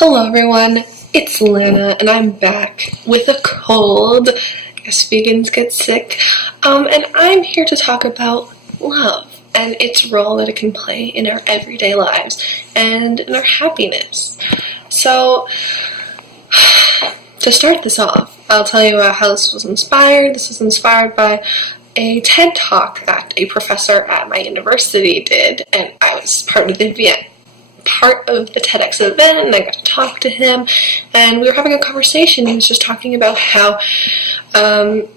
Hello everyone, it's Lana and I'm back with a cold. I guess vegans get sick. And I'm here to talk about love and its role that it can play in our everyday lives and in our happiness. So, to start this off, I'll tell you about how this was inspired. This was inspired by a TED Talk that a professor at my university did, and I was part of the TEDx event, and I got to talk to him, and we were having a conversation. He was just talking about how, the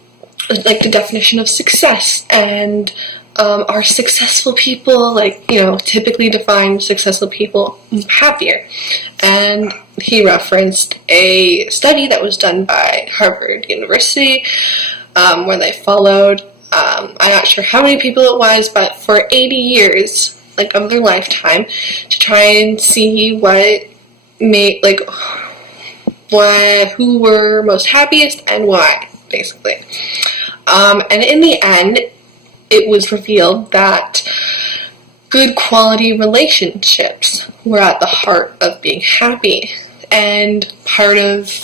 definition of success, and are successful people, typically define successful people happier. And he referenced a study that was done by Harvard University, where they followed, I'm not sure how many people it was, but for 80 years, of their lifetime, to try and see who were most happiest and why, basically. And in the end, it was revealed that good quality relationships were at the heart of being happy. And part of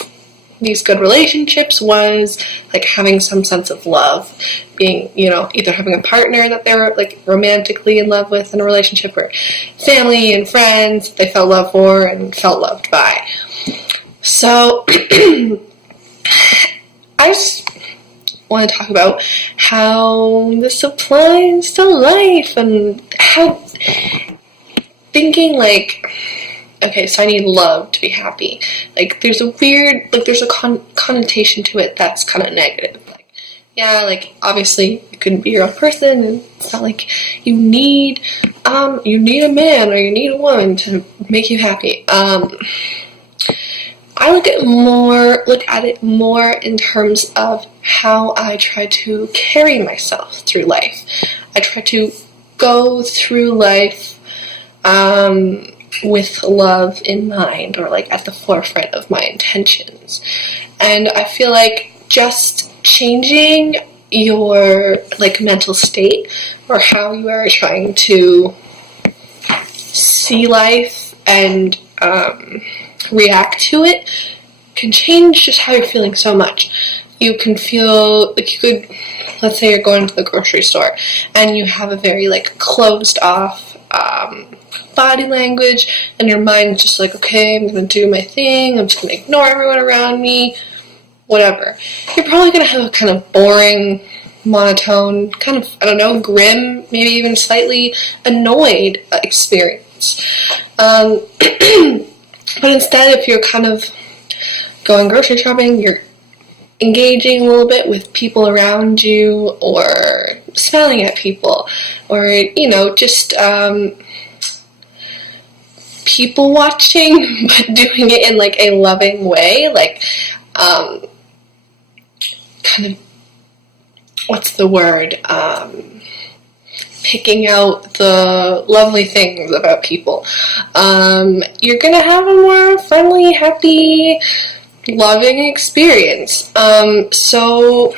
these good relationships was having some sense of love, being, either having a partner that they were romantically in love with in a relationship, or family and friends they felt love for and felt loved by. So I just want to talk about how this applies to life, and how thinking okay, so I need love to be happy. There's a weird, there's a connotation to it that's kind of negative. Obviously, you couldn't be your own person, and it's not you need a man or you need a woman to make you happy. I look at it more in terms of how I try to carry myself through life. I try to go through life, with love in mind, or at the forefront of my intentions. And I feel just changing your mental state, or how you are trying to see life and react to it, can change just how you're feeling so much. You can feel let's say you're going to the grocery store and you have a very closed off body language, and your mind's just okay, I'm gonna do my thing, I'm just gonna ignore everyone around me, whatever. You're probably gonna have a kind of boring, monotone, kind of, grim, maybe even slightly annoyed experience. But instead, if you're kind of going grocery shopping, you're engaging a little bit with people around you, or smiling at people, or, just people watching, but doing it in a loving way, kind of, what's the word, picking out the lovely things about people. You're gonna have a more friendly, happy, loving experience. So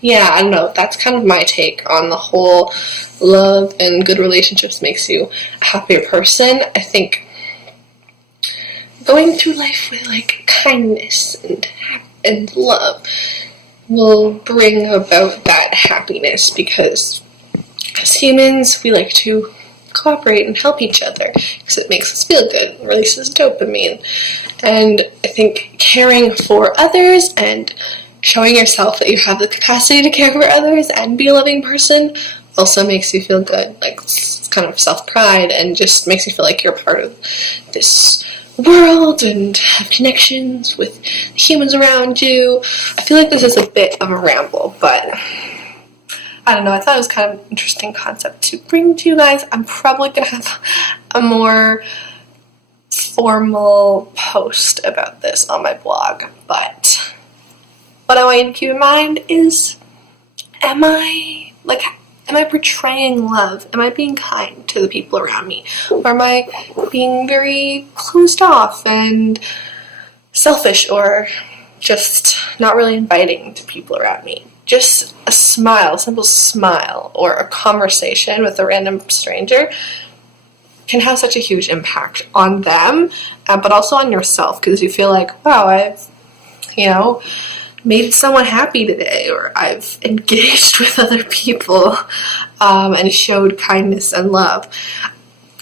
yeah, I don't know, that's kind of my take on the whole love and good relationships makes you a happier person. I think going through life with kindness and love will bring about that happiness, because as humans we like to cooperate and help each other because it makes us feel good, it releases dopamine. And I think caring for others and showing yourself that you have the capacity to care for others and be a loving person also makes you feel good. It's kind of self-pride, and just makes you feel you're part of this world and have connections with the humans around you. I feel this is a bit of a ramble, but I don't know, I thought it was kind of an interesting concept to bring to you guys. I'm probably going to have a more formal post about this on my blog, but what I want you to keep in mind is, am I portraying love? Am I being kind to the people around me? Or am I being very closed off and selfish, or just not really inviting to people around me? Just a smile, a simple smile, or a conversation with a random stranger can have such a huge impact on them, but also on yourself, because you feel like, wow, I've, made someone happy today, or I've engaged with other people and showed kindness and love.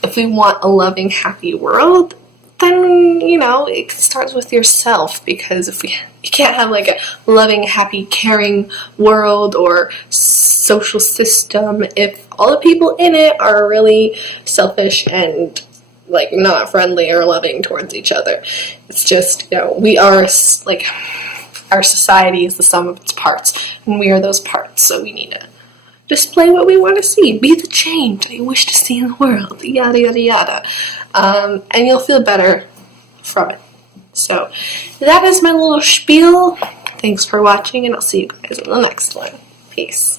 If we want a loving, happy world, then, it starts with yourself, because if you can't have like a loving, happy, caring world or social system if all the people in it are really selfish and like not friendly or loving towards each other. It's just, we are like, our society is the sum of its parts, and we are those parts, so we need to display what we want to see, be the change that you wish to see in the world, yada yada yada, and you'll feel better from it. So that is my little spiel. Thanks for watching, and I'll see you guys in the next one. Peace.